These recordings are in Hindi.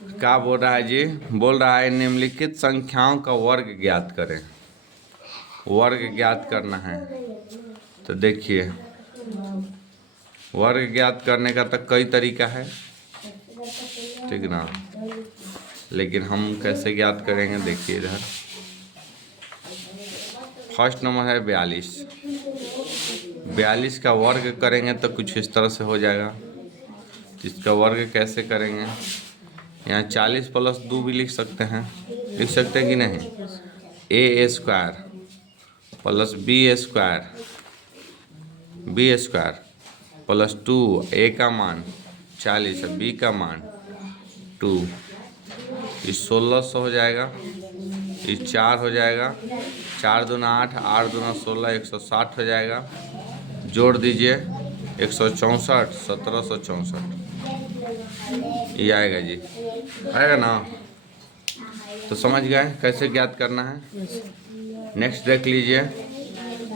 क्या बोल रहा है जी? बोल रहा है निम्नलिखित संख्याओं का वर्ग ज्ञात करें। वर्ग ज्ञात करना है तो देखिए, वर्ग ज्ञात करने का तो कई तरीका है, ठीक ना। लेकिन हम कैसे ज्ञात करेंगे, देखिए इधर फर्स्ट नंबर है 42। 42 का वर्ग करेंगे तो कुछ इस तरह से हो जाएगा। इसका वर्ग कैसे करेंगे, यहाँ 40 प्लस 2 भी लिख सकते हैं कि नहीं। A square plus B square plus 2, ए का मान 40 है, बी का मान 2, ये 1600 हो जाएगा। ये 4 हो जाएगा, 4 दूना 8, 8 दूना 16, 160 हो जाएगा। जोड़ दीजिए 164, 1764 ये आएगा जी, आएगा ना। तो समझ गए कैसे ज्ञात करना है। नेक्स्ट देख लीजिए,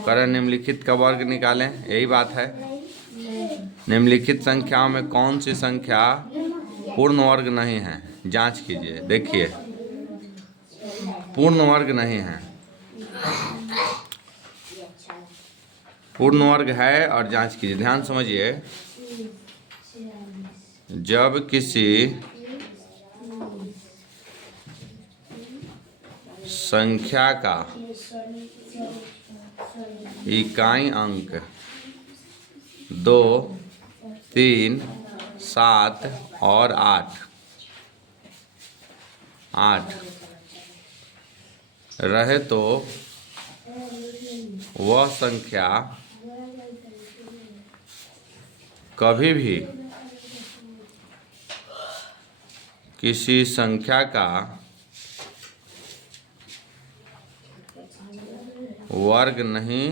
करें निम्नलिखित का वर्ग निकालें, यही बात है। निम्नलिखित संख्याओं में कौन सी संख्या पूर्ण वर्ग नहीं है, जांच कीजिए। देखिए पूर्ण वर्ग नहीं है, पूर्ण वर्ग है और जांच कीजिए। ध्यान समझिए, जब किसी संख्या का इकाई अंक 2, 3, 7 और 8 रहे तो वह संख्या कभी भी किसी संख्या का वर्ग नहीं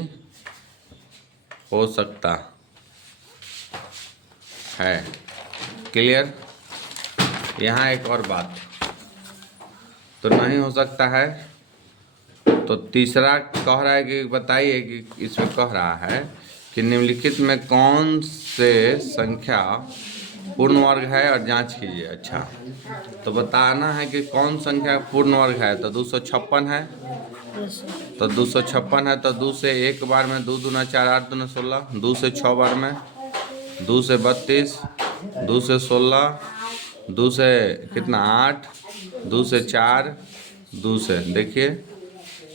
हो सकता है। क्लियर। यहाँ एक और बात, तो नहीं हो सकता है, तो तीसरा कह रहा है कि बताइए कि इसमें कह रहा है कि निम्नलिखित में कौन से संख्या पूर्ण वर्ग है और जांच कीजिए। अच्छा, तो बताना है कि कौन संख्या पूर्ण वर्ग है। तो 256 है, तो 256 है, तो 2 से एक बार में 2 दूना 4, 8 दूना 16, 2 से 6 बार में, 2 से 32, 2 से 16, 2 से कितना 8, 2 से 4, 2 से देखिए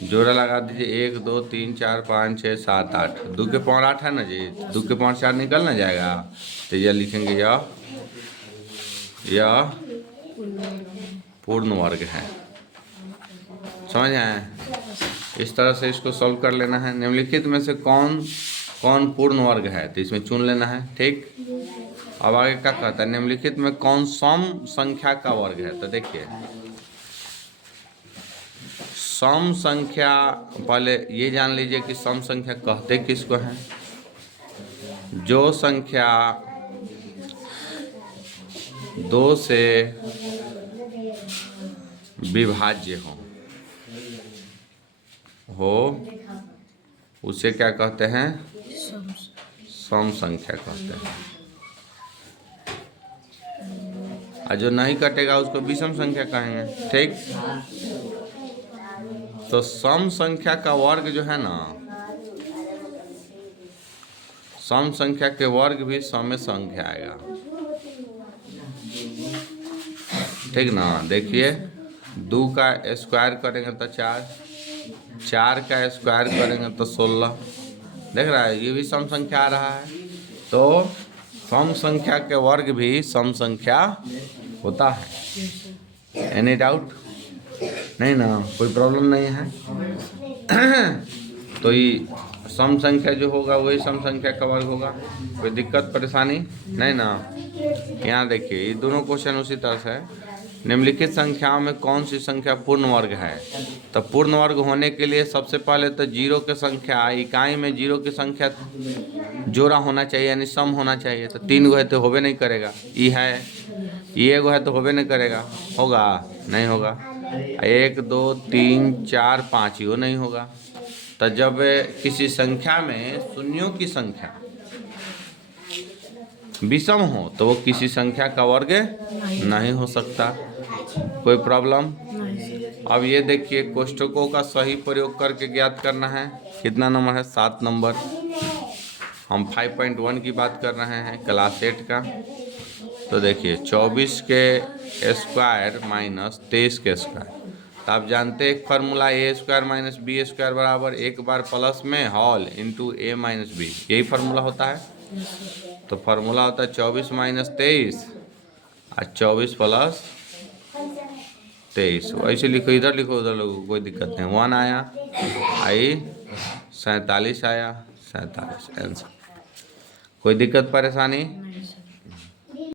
जोड़ा लगा दीजिए 1 2 3 4 5 6 7 8, 2 के पावर 8 है ना जी, 2 के पावर 4 निकल ना जाएगा। तो यह लिखेंगे यह पूर्ण वर्ग है। समझ आए? इस तरह से इसको सॉल्व कर लेना है। निम्नलिखित में से कौन कौन पूर्ण वर्ग है, तो इसमें चुन लेना है। ठीक, अब आगे क्या कहता है, निम्नलिखित में कौन सम संख्या का वर्ग है। तो देखिए सम संख्या, पहले ये जान लीजिए कि सम संख्या कहते किसको हैं। जो संख्या 2 से विभाज्य हो उसे क्या कहते हैं, सम संख्या कहते हैं। और जो नहीं कटेगा उसको विषम संख्या कहेंगे। ठीक, तो सम संख्या का वर्ग जो है ना, सम संख्या के वर्ग भी सम संख्या आएगा। ठीक ना। देखिए 2 का स्क्वायर करेंगे तो 4, 4 का स्क्वायर करेंगे तो 16। देख रहा है, ये भी सम संख्या आ रहा है। तो सम संख्या के वर्ग भी सम संख्या होता है। Any doubt? नहीं ना, कोई प्रॉब्लम नहीं है। तो ये सम संख्या जो होगा वही सम संख्या का वर्ग होगा, कोई दिक्कत परेशानी नहीं ना। यहाँ देखिए ये दोनों क्वेश्चन उसी तरह से है। निम्नलिखित संख्याओं में कौन सी संख्या पूर्ण वर्ग है। तो पूर्ण वर्ग होने के लिए सबसे पहले तो जीरो की संख्या, इकाई में जीरो की संख्या जोड़ा होना चाहिए, यानी सम होना चाहिए। तो 3 गो है तो होबे नहीं करेगा, ये है, ये गो है तो होबे नहीं करेगा, होगा नहीं होगा। 1 2 3 4 5 ये नहीं होगा। तो जब किसी संख्या में शून्यों की संख्या विषम हो तो वो किसी संख्या का वर्ग नहीं हो सकता। कोई प्रॉब्लम? अब ये देखिए कोष्ठकों का सही प्रयोग करके ज्ञात करना है। कितना नंबर है? 7 नंबर। हम 5.1 की बात कर रहे हैं क्लास 8 का। तो देखिए 24 के स्क्वायर माइनस 23 के स्क्वायर, तो आप जानते हैं एक फार्मूला ए स्क्वायर माइनस बी स्क्वायर बराबर एक बार प्लस में हॉल इंटू ए माइनस बी, यही फार्मूला होता है। तो फार्मूला होता है 24 माइनस 23 और 24 प्लस 23। ऐसे लिखो, इधर लिखो उधर लिखो, कोई दिक्कत नहीं। 1 आया, आई 47 आया, 47 आंसर। कोई दिक्कत परेशानी?